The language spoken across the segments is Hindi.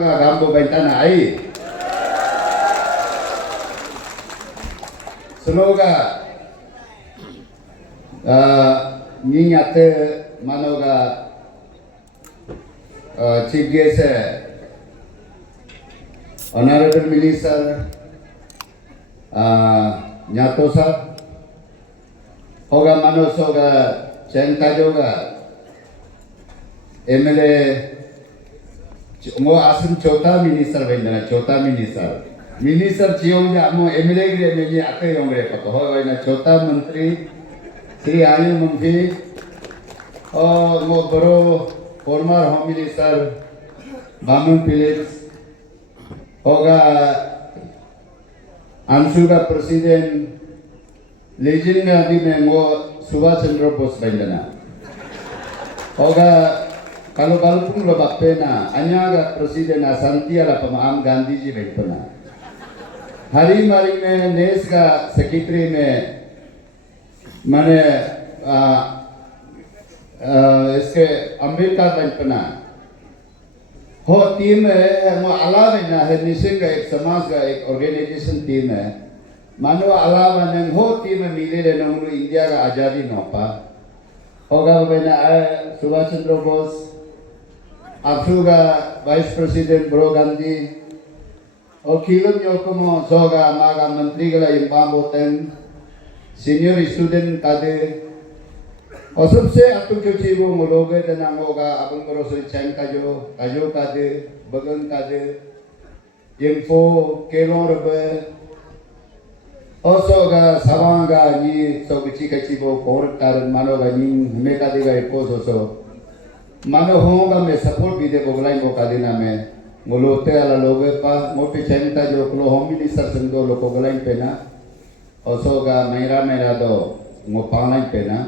gambo bentana ai. Semoga nyingate manoga Chief Guest Honorable Minister Nyatosa hoga manosoga Chenta joga MLA mo asam chota minister bendana chota minister chiong ja mo MLA gre me ye ate yongre pato ho na chota mantri Sri Anil Mantri o mo boro former home minister Baman Phillips hoga Ansuga president legend adi me mo Subhash Chandra Bose bendana hoga kalau pun lo bapena anyaga presiden Asantia la pemaam Gandhi ji bendana hari mari में नेस का सेक्रेटरी में मैंने इसके अमेरिका बनपना हो टीम है वो अलावा ना है निश्चित का एक समाज का एक ऑर्गेनाइजेशन टीम है मानो अलावा ने हो टीम में मिले रहना उन्होंने इंडिया का आज़ादी नौपा होगा बना Subhash Chandra Bose Africa vice president ब्रो गांधी और खिलम योकमो जोगा मागा मंत्री गला इम्बाम बोतन सीनियर स्टूडेंट कादे और सबसे अतुल चीबो मुलोगे तनामोगा अपन करो से चैन काजो कादे बगन कादे इंफो केलो रबे और सोगा सवांगा ये सोगची कचीबो कोर कारण मानोगा नी हमें कादे का एको सोसो मानो होगा मैं सपोर्ट भी दे बोगलाई बोका देना मैं मुलोते आला लोगे पा मोटे चैनता जो क्लो होम मिनिस्टर संगो लोको गलाई पेना osoga मेरा दो मो पालाई पेना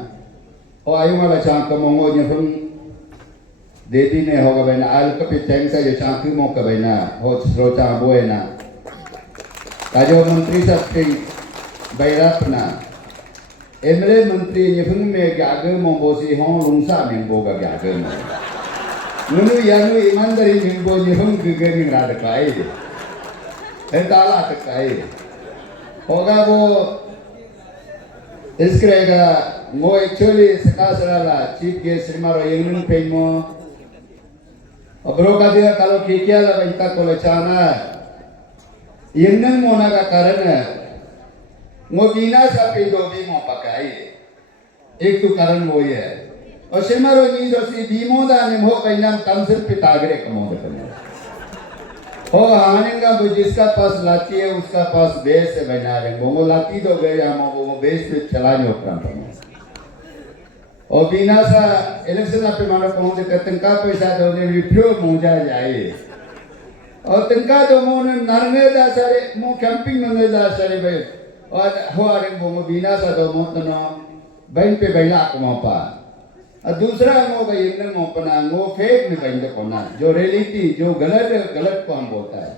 ओ आयु माला चांक मोंगो न्यफुन देदी ने होगा बेना आल कपि चैनता जो चांकी मो कबेना हो रोचा बोएना काजो मंत्री सबके बैरापना एमएलए मंत्री न्यफुन में ग्यागे मो बोसी हों लुंसा में बोगा ग्यागे मो Nunu yanu imandari mingbo nyung guge mingrad kai, entala kai. Hoga वो इसकरेगा वो एक्चुअली सकासराला चीफ गेस्ट श्रीमारो यंगन पेमो अब्रो का दिया कालो किया ला बंता कोलेचाना यंगन मोना का कारण वो बिना सापी दो भी मो पकाई एक तो कारण वो ही है और श्रीमारो जी जो सी बीमोदा ने मो पैनाम तमसिर पितागरे कमोदे करने हो हानेंगा वो जिसका पास लाती है उसका पास बेस से बना रहे वो लाती तो गए हम वो बेस पे चला नहीं होता और बिना सा इलेक्शन पे मानो कौन से तंका पैसा दो ने विप्रो मुझा जाए और तंका तो मो नरने दा सारे मो कैंपिंग में दा सारे भाई और हो आ रहे वो बिना सा दो मो तो ना बैंक पे बैला कमा पा और दूसरा मो का इंद्र मो पना मो फेक में बंद कोना जो रियलिटी जो गलत कौन बोलता है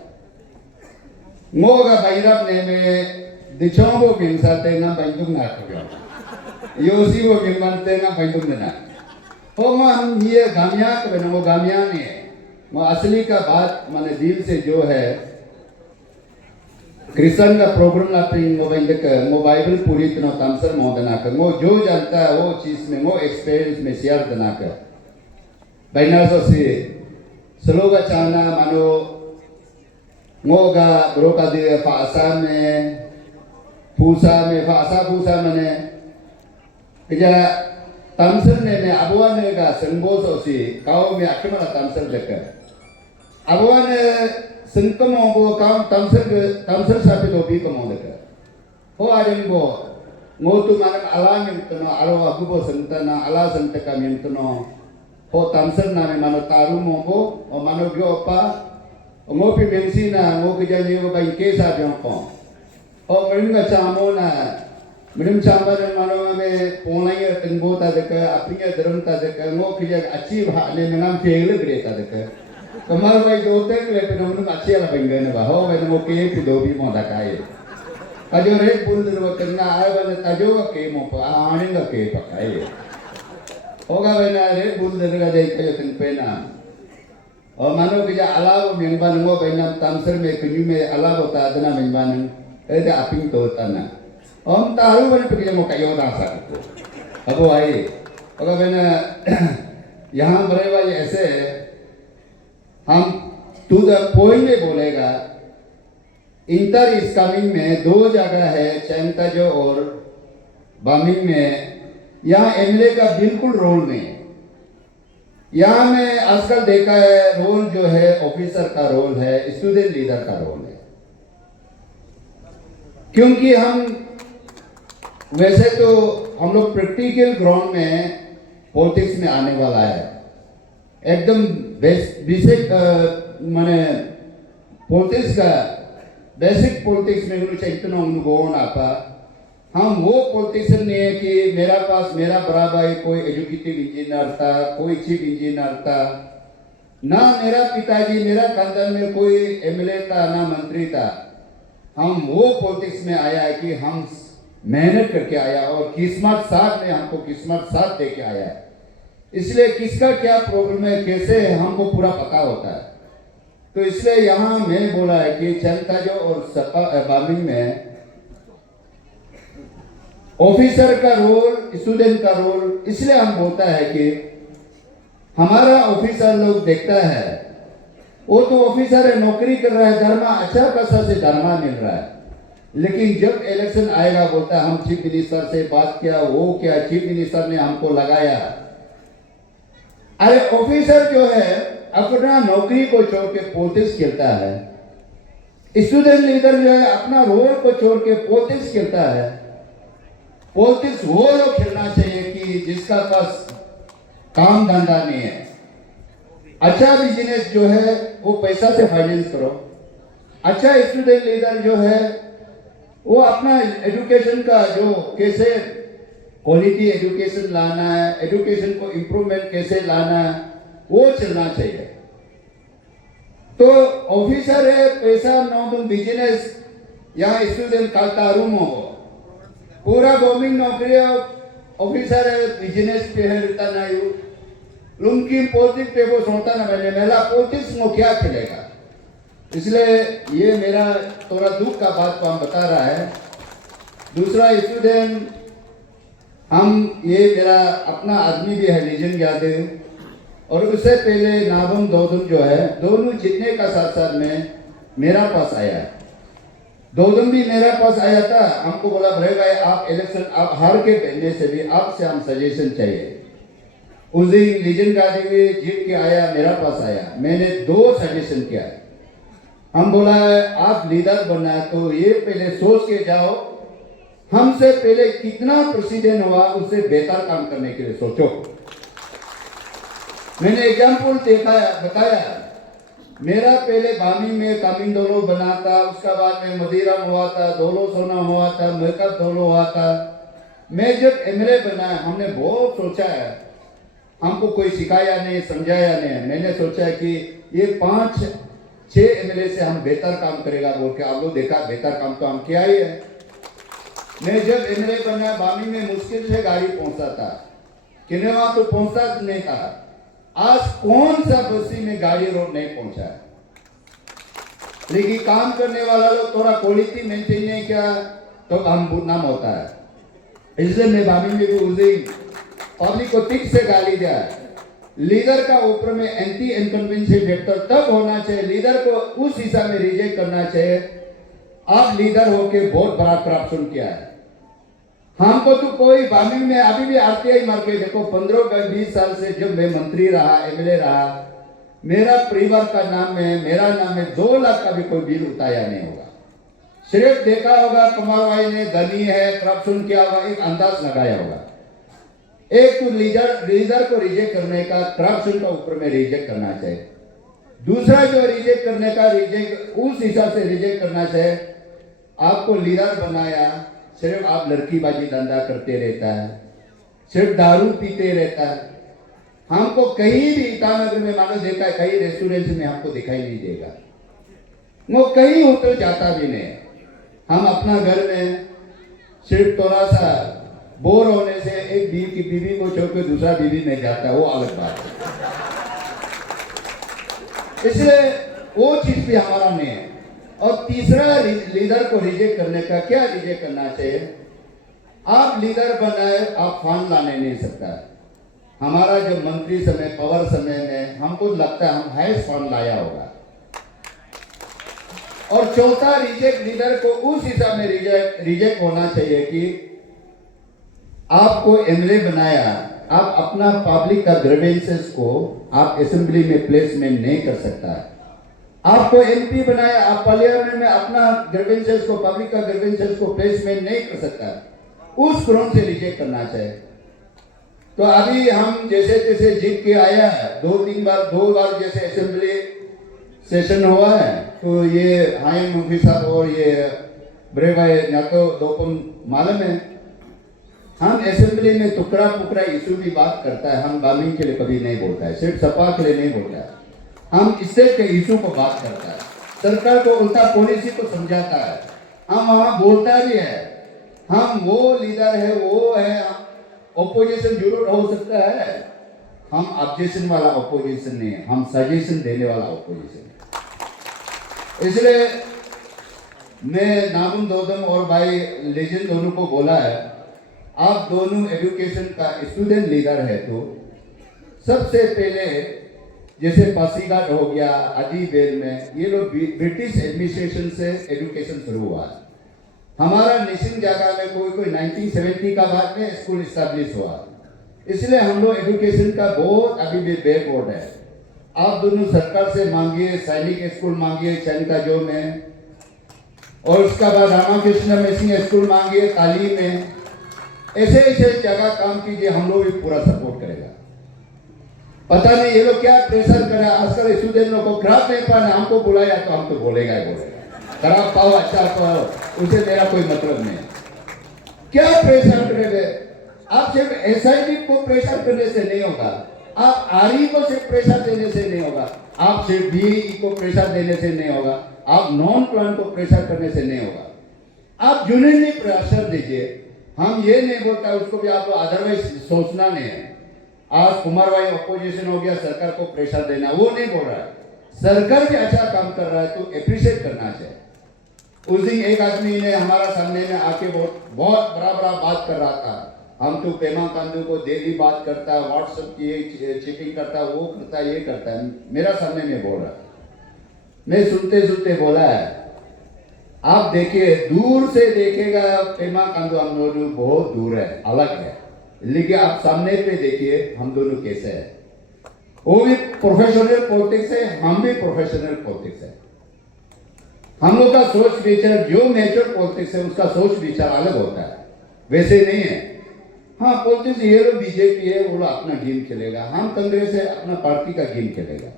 मो का बैरप ने में दिचोंबो बिंसा तेना बंदुक ना करो योसी वो बिंबन तेना बंदुक ना हो हम ये गामिया के बनो वो गामिया ने वो असली का बात माने दिल से जो है क्रिश्चियन का प्रोग्राम लापिंग वो बाइबल पूरी तरह तमसर मोदना कर वो जो जानता है वो चीज में वो एक्सपीरियंस में शेयर करना कर बैना सो से स्लोगा चाना मानो मोगा ब्रोका दे फासा में फूसा मने क्या तमसर ने में अबुआ ने का संगो सो से काओ में अकमना तमसर देखकर अबुआ ने संकमों को काम तमसर सापे तो भी कमों देकर हो आजम को मोतु मानम अला मिंतनो अलो अगुबो संतना अला संतका मिंतनो हो तमसर नामे मानो तारू मोंगो और मानो ग्योपा और मोपी बेंसीना मोपी जाने को बाई केसा जोंको और मरिंगा चामोना मरिंग चामर मानो में पोनाई तंगोता देकर अपनी धर्मता देकर मोपी जाग अच्छी भाने में नाम फेगले ग्रेता देकर कमाल भाई दो तक ले पे नमन अच्छी वाला बंगे ने बाहो मैंने वो के भी दो भी मोदा काए अजो रे पुल दरवा करना आए वाले तजो का के मो पा आने का के पकाए होगा वेना रे पुल दरवा दे के तन पे ना और मानो कि अलाव मेंबान वो बेनम तामसर में कुन्यू में अलाव होता अदना मेंबान ऐसे अपिंग तो होता ना हम तारू बने पे किसी मौका यो दांसा करते अब वो आई अगर मैंने यहाँ बड़े भाई ऐसे हम टू द पॉइंट में बोलेगा इंटर इस कमिंग में दो जगह है चैंताजो और बामिंग में यहाँ एमएलए का बिल्कुल रोल नहीं है। यहाँ में आजकल देखा है रोल जो है ऑफिसर का रोल है, स्टूडेंट लीडर का रोल है। क्योंकि हम वैसे तो हम लोग प्रैक्टिकल ग्राउंड में पॉलिटिक्स में आने वाला है, एकदम बेसिक माने पॉलिटिक्स का बेसिक पॉलिटिक्स में कुछ इतना अनुभव आता। हम वो पॉलिटिशियन नहीं है कि मेरा पास मेरा बड़ा भाई कोई एजुकेटिव इंजीनियर था, कोई चीफ इंजीनियर था, ना मेरा पिताजी मेरा खानदान में कोई एमएलए था ना मंत्री था। हम वो पॉलिटिक्स में आया है कि हम मेहनत करके आया और किस्मत साथ में हमको किस्मत साथ दे के आया है। इसलिए किसका क्या प्रॉब्लम है कैसे है हमको पूरा पता होता है। तो इसलिए यहाँ मैं बोला है कि चैंताजो और सपा बामिंग में ऑफिसर का रोल स्टूडेंट का रोल इसलिए हम बोलता है कि हमारा ऑफिसर लोग देखता है वो तो ऑफिसर है, नौकरी कर रहा है, धर्मा अच्छा खासा से धर्मा मिल रहा है, लेकिन जब इलेक्शन आएगा बोलता है हम चीफ मिनिस्टर से बात किया, वो क्या चीफ मिनिस्टर ने हमको लगाया। अरे ऑफिसर जो है अपना नौकरी को छोड़ के पॉलिटिक्स खेलता है, स्टूडेंट लीडर जो है अपना रोल को छोड़ के पॉलिटिक्स खेलता है। पॉलिटिक्स वो लोग खेलना चाहिए कि जिसका पास काम धंधा नहीं है, अच्छा बिजनेस जो है वो पैसा से फाइनेंस करो, अच्छा स्टूडेंट लीडर जो है वो अपना एजुकेशन का जो कैसे क्वालिटी एजुकेशन लाना है, एजुकेशन को इम्प्रूवमेंट कैसे लाना है वो चलना चाहिए। तो ऑफिसर है पैसा नौ तुम बिजनेस या स्टूडेंट का रूम हो पूरा गवर्नमेंट नौकरी ऑफिसर है बिजनेस पे है रहता ना यू लुंकी पॉलिटिक्स पे वो सोचता ना मैंने मेरा पॉलिटिक्स में क्या खेलेगा। इसलिए ये मेरा थोड़ा दुख का बात को हम बता रहा है। दूसरा स्टूडेंट हम ये मेरा अपना आदमी भी है लीजन यादव और उससे पहले नाबम दौदम जो है दोनों जीतने का साथ साथ में मेरा पास आया है। दौदम भी मेरा पास आया था, हमको बोला भाई भाई आप इलेक्शन आप हार के पहले से भी आपसे हम सजेशन चाहिए। उस दिन लीजन गादी भी जीत के आया मेरा पास आया, मैंने 2 सजेशन किया। हम बोला आप लीडर बनना है तो ये पहले सोच के जाओ हमसे पहले कितना प्रेसिडेंट हुआ उससे बेहतर काम करने के लिए सोचो। मैंने एग्जाम्पल देखा बताया, मेरा पहले बामी में कामिंग दोलो बना था, उसका बाद में मदिरा हुआ था, दोलो सोना हुआ था, मेकअप दोलो हुआ था। मैं जब एमएलए बना हमने बहुत सोचा है, हमको कोई सिखाया नहीं समझाया नहीं। मैंने सोचा कि ये 5-6 एमएलए से हम बेहतर काम करेगा बोल के आप लोग देखा बेहतर काम तो हम किया ही है। मैं जब एमएलए बना बामी में मुश्किल से गाड़ी पहुंचता था, किनेवा तो पहुंचता नहीं था। आज कौन सा बस्ती में गाड़ी रोड नहीं पहुंचा है, लेकिन काम करने वाला लोग थोड़ा क्वालिटी मेंटेन नहीं किया तो हम नाम होता है। इसलिए मैं बामी में भी उस दिन पब्लिक को ठीक से गाली दिया। लीडर का ऊपर में एंटी इनकन्वीनियंस फैक्टर तब होना चाहिए, लीडर को उस हिसाब में रिजेक्ट करना चाहिए। आप लीडर होके बहुत बड़ा करप्शन किया है। हमको तो कोई बामी में अभी भी आरटीआई मार के देखो 15-20 साल से जब मैं मंत्री रहा एमएलए रहा, मेरा परिवार का नाम में मेरा नाम में 2 लाख का भी कोई बिल उठाया नहीं होगा। सिर्फ देखा होगा कुमार भाई ने धनी है करप्शन किया होगा, एक अंदाज लगाया होगा। एक तो लीडर को रिजेक्ट करने का करप्शन का ऊपर में रिजेक्ट करना चाहिए। दूसरा जो रिजेक्ट करने का रिजेक्ट उस हिसाब से रिजेक्ट करना चाहिए। आपको लीडर बनाया सिर्फ आप लड़कीबाजी धंधा करते रहता है, सिर्फ दारू पीते रहता है। हमको कहीं भी ईटानगर में मानो देखा है कहीं रेस्टोरेंट में हमको दिखाई नहीं देगा, वो कहीं होटल जाता भी नहीं। हम अपना घर में सिर्फ थोड़ा सा बोर होने से एक बीवी को छोड़ के दूसरा बीवी में जाता है, वो अलग बात है। इसलिए वो चीज भी हमारा नहीं है। और तीसरा लीडर को रिजेक्ट करने का क्या रिजेक्ट करना चाहिए? आप लीडर बनाए, आप फंड लाने नहीं सकता। हमारा जो मंत्री समय पावर समय में हमको लगता है हम हाईएस्ट फंड लाया होगा। और चौथा रिजेक्ट लीडर को उस हिसाब में रिजेक्ट होना चाहिए कि आपको एमएलए बनाया, आप अपना पब्लिक का ग्रीवेंसेस को आप असेंबली में प्लेसमेंट नहीं कर सकता है। आपको एमपी बनाया, आप पार्लियामेंट में अपना ग्रीवेंसेस को, पब्लिक का ग्रीवेंसेस को प्लेसमेंट नहीं कर सकता, उस ग्राउंड से रिजेक्ट करना चाहिए। तो अभी हम जैसे तैसे जीत के आया है, दो बार जैसे असेंबली सेशन हुआ है, तो ये हाई मुफ्ती साहब और ये बड़े भाई न्यातो दोपम मालूम है, हम असेंबली में टुकड़ा टुकड़ा इशू की बात करता है, हम बामिंग के लिए कभी नहीं बोलता है, सिर्फ सपा के लिए नहीं बोलता है, हम स्टेट के इशू को बात करता है, सरकार को उल्टा पॉलिसी को समझाता है, हम वहाँ बोलता भी है, हम वो लीडर है, वो है, ओपोजिशन जरूर हो सकता है, हम ऑब्जेक्शन वाला ओपोजिशन नहीं है, हम सजेशन देने वाला ओपोजिशन है। इसलिए मैं नागुम दोदम और भाई लेजेंड दोनों को बोला है, आप दोनों एजुकेशन का स्टूडेंट लीडर है, तो सबसे पहले जैसे पासीघाट हो गया, आदिबेल में, ये लोग ब्रिटिश एडमिनिस्ट्रेशन से एजुकेशन शुरू हुआ। हमारा निशिंग जगह में कोई 1970 का बाद में स्कूल स्टैब्लिश हुआ, इसलिए हम लोग एजुकेशन का बहुत अभी भी बैकवर्ड है। आप दोनों सरकार से मांगिए, सैनिक स्कूल मांगिए चैनकाजो में, और उसका बाद रामाकृष्ण मिशन स्कूल मांगिए तालीम में, ऐसे ऐसे जगह काम कीजिए, हम लोग भी पूरा सपोर्ट करेगा। पता नहीं ये लोग क्या प्रेशर करे, आजकल स्टूडेंट लोग को खराब नहीं पाना, हमको बुलाया तो हम तो बोलेगा ही बोलेगा, खराब पाओ अच्छा पाओ उसे मेरा कोई मतलब नहीं। क्या प्रेशर करेंगे? आप सिर्फ एसआईटी को प्रेशर करने से नहीं होगा, आप आरई को सिर्फ प्रेशर देने से नहीं होगा, आप सिर्फ बीई को प्रेशर देने से नहीं होगा, आप नॉन प्लान को प्रेशर करने से नहीं होगा, आप यूनियन प्रेशर दीजिए। हम ये नहीं बोलता उसको भी आप अदरवाइज सोचना नहीं है। आज कुमार भाई अपोजिशन हो गया, सरकार को प्रेशर देना, वो नहीं बोल रहा है, सरकार भी अच्छा काम कर रहा है तो अप्रिशिएट करना चाहिए। उस दिन एक आदमी ने हमारा सामने में आके बहुत बड़ा बात कर रहा था, हम तो पेमा खांडू को डेली बात करता है, व्हाट्सएप की चेकिंग करता है, वो करता है, ये करता है, मेरा सामने में बोल रहा है। मैं सुनते सुनते बोला है, आप देखिए दूर से देखेगा पेमा खांडू हम लोग बहुत दूर है, अलग है, लेकिन आप सामने पे देखिए हम दोनों कैसे हैं। वो भी प्रोफेशनल पॉलिटिक्स है, हम भी प्रोफेशनल पॉलिटिक्स है। हम लोग का सोच विचार, जो नेचर पॉलिटिक्स है उसका सोच विचार अलग होता है, वैसे नहीं है। हाँ पॉलिटिक्स ये लोग बीजेपी है, वो लोग अपना गेम खेलेगा, हम कांग्रेस है अपना पार्टी का गेम खेलेगा।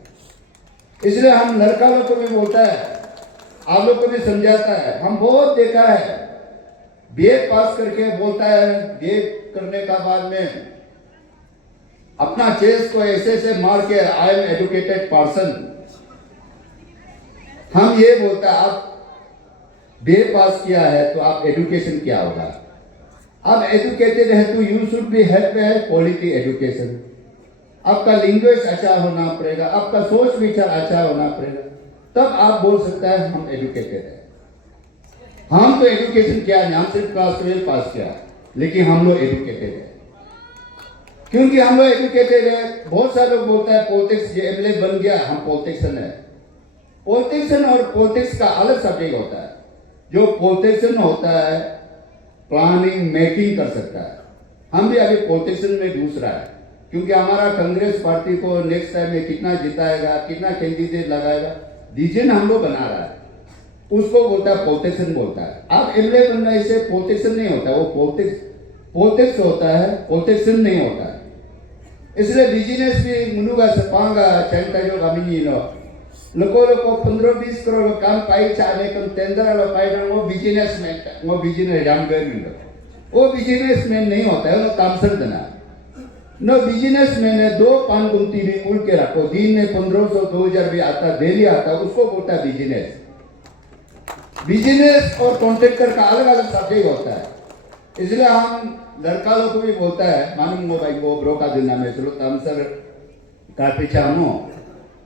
इसलिए हम लड़का लोग को भी बोलता है, आप लोग को भी समझाता है, हम बहुत देखा है, बीए पास करके बोलता है, बीए करने का बाद में अपना चेस्ट को ऐसे ऐसे मार के आई एम एजुकेटेड पर्सन। हम ये बोलता है आप बीए पास किया है तो आप एजुकेशन क्या होगा, आप एजुकेटेड है तो you should be have quality education, आपका लैंग्वेज अच्छा होना पड़ेगा, आपका सोच विचार अच्छा होना पड़ेगा, तब आप बोल सकता है हम एजुकेटेड है। हम तो एजुकेशन क्या है, हम सिर्फ क्लास 12 पास किया, लेकिन हम लोग एजुकेटेड है। क्योंकि हम लोग एजुकेटेड है, बहुत सारे लोग बोलता है पॉलिटिक्स ये एमएलए बन गया, हम पॉलिटिशियन है। पॉलिटिशियन और पॉलिटिक्स का अलग सब्जेक्ट होता है। जो पॉलिटिशियन होता है प्लानिंग मेकिंग कर सकता है, हम भी अभी पॉलिटिशियन में घुस रहा है, क्योंकि हमारा कांग्रेस पार्टी को नेक्स्ट टाइम में कितना जिताएगा, कितना कैंडिडेट लगाएगा, डिसीजन हम लोग बना रहा है, उसको बोलता है पॉलिटिशियन बोलता है। आप एमएलए बनने से पॉलिटिशियन नहीं होता, वो पॉलिटिक्स होता है, पॉलिटिशियन नहीं होता है। इसलिए बिजनेस भी मुनुगा सपांगा चैनका जो गामिनी लोगों 15-20 करोड़ काम पाई चाहे कम टेंडर वाला पाई ना, वो बिजनेसमैन, वो बिजनेस जामगैर वो बिजनेसमैन नहीं होता है, वो तामसर देना नो बिजनेसमैन है। 2 पान गुमती भी उड़ के रखो, दिन में 1500-2000 भी आता, डेली आता, उसको बोलता है बिजनेस। बिजनेस और कॉन्ट्रैक्टर का अलग अलग सब्जेक्ट होता है। इसलिए हम लड़का लोग को भी बोलता है, मालूम भाई वो ब्रो का दिन में चलो तामसर का पीछा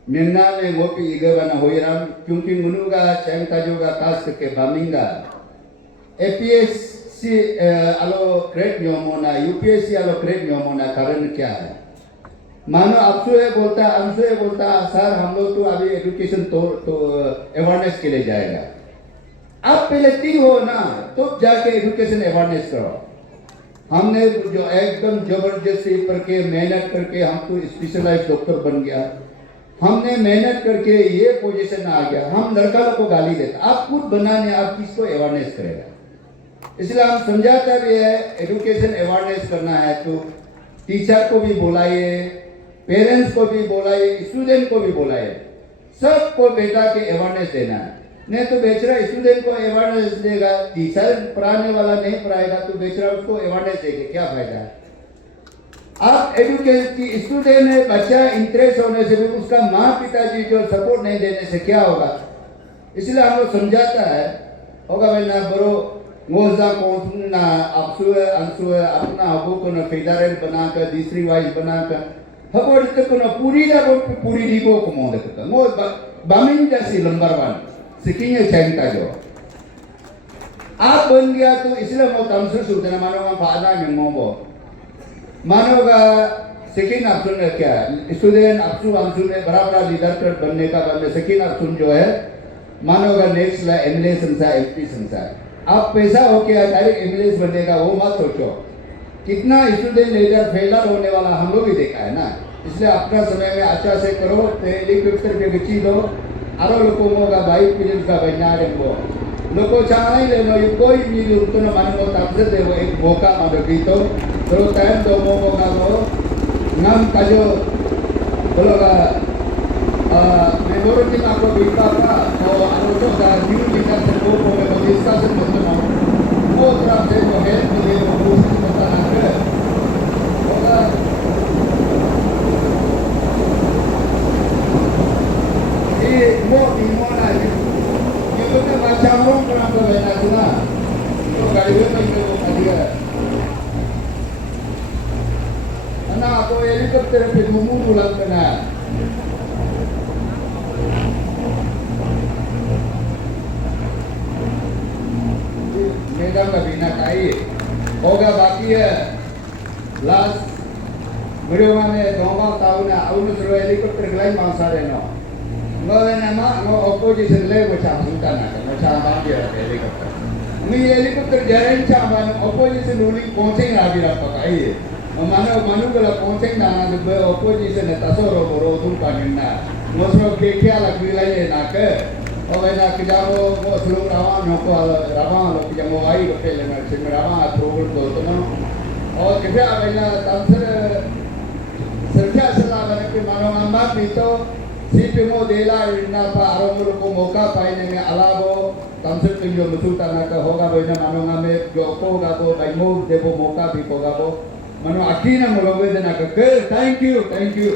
Minna ne ngopi igana hoiram kyunki munuga changtajuga kas ke baminga APSC alo grade nyomona UPSC alo grade nyomona कारण क्या है मानो आपसे बोलता सर हम लोग तो अभी एजुकेशन तो अवेयरनेस के लिए जाएगा आप पहले ती हो ना तो जाके एजुकेशन अवेयरनेस करो हमने जो एकदम जबरदस्ती करके मेहनत करके हमको स्पेशलाइज्ड डॉक्टर बन गया हमने मेहनत करके ये पोजीशन आ गया हम लड़का लोग को गाली देते आप खुद बनाने आप किसको अवेयरनेस करेगा इसलिए हम समझाता भी है एजुकेशन अवेयरनेस करना है तो टीचर को भी बुलाइए पेरेंट्स को भी बुलाइए स्टूडेंट को भी बुलाइए सबको बेटा के अवेयरनेस देना है नहीं तो बेचारा स्टूडेंट को अवेयरनेस देगा टीचर पढ़ाने वाला नहीं पढ़ाएगा तो बेचारा उसको अवेयरनेस देगा क्या फायदा है आप एजुकेशन स्टूडेंट है बच्चा इंटरेस्ट होने से भी उसका माँ पिताजी जो सपोर्ट नहीं देने से क्या होगा इसलिए हम लोग समझाता है होगा भाई ना बरो मोजा कौन ना आपसु अंसु अपना हबो को ना फेडरल बनाकर डिस्ट्रिक्ट वाइज बनाकर हबो इतने को ना पूरी रिबो को मोड़ देता मो बामिंग जैसी नंबर 1 सिकिंग चैंटा जो आप बन गया तो इसलिए मो तमसु सुधना मानो हम फादा में मोबो मानोगा सेकेंड ऑप्शन है क्या स्टूडेंट अपसु अंसु में बराबर लीडर बनने का सेकेंड ऑप्शन जो है मानोगा नेक्स्ट ला एमएलए संसा एमपी संसा आप पैसा हो के डायरेक्ट एमएलए बनने का वो मत सोचो कितना स्टूडेंट लीडर फेलर होने वाला हम लोग भी देखा है ना इसलिए अपना समय में अच्छा से करो हेलीकॉप्टर पे बिची दो आरो लोगों का बाइक पिजन का बनना को लोगों चाहना ही लेनो ये कोई भी उतना मान लो तब से दे वो एक मौका मारो की तो टाइम दो मौका को नाम का जो बोलोगा मेमोरी में आपको बीता था और आरोचों का न्यू लीडर से वो बोले वो डिस्कशन करते हैं वो तरफ से वो हेल्प के लिए वो कोशिश करता है होगा ये वो इमोना है ये लोग का बच्चा हम पर आपको बना सुना तो गाड़ी में तो अधिक है ना आपको हेलीकॉप्टर पे घूमू बुलंद करना मैडम का बिना चाहिए होगा बाकी है लास्ट वीडियो में दोंगा ताऊना आउनु सुरू हेलीकॉप्टर गलाई मांसा देना मैं nama मैं opposition ले बचा सुनता ना बचा बांध दिया हेलीकॉप्टर मैं हेलीकॉप्टर जरें चाहवान opposition रूलिंग पहुंचेंगे आगे रहा पकाइए मनु गला पहुंचेंगे ना तो opposition ने तसोरो बोरो तुम पानिन्ना मोसरो के क्या लगी लाये ना के और ना कि जाओ वो सुलूक रावान होको रावान लोग जब वो आई तो पहले मैं सिम रावान अप्रूवल दो तो ना और किसी अवेला तंत्र सरकार सलाह बने कि मानो अम्मा पीतो सीपीमो देला इन्ना पा आरोग्य को मौका पाने में अलावो तंत्र के जो मुसूता ना का होगा वही ना मानो हमें जो होगा वो भाईमो देवो मौका भी होगा वो मानो अकीना मुलोगे देना का थैंक यू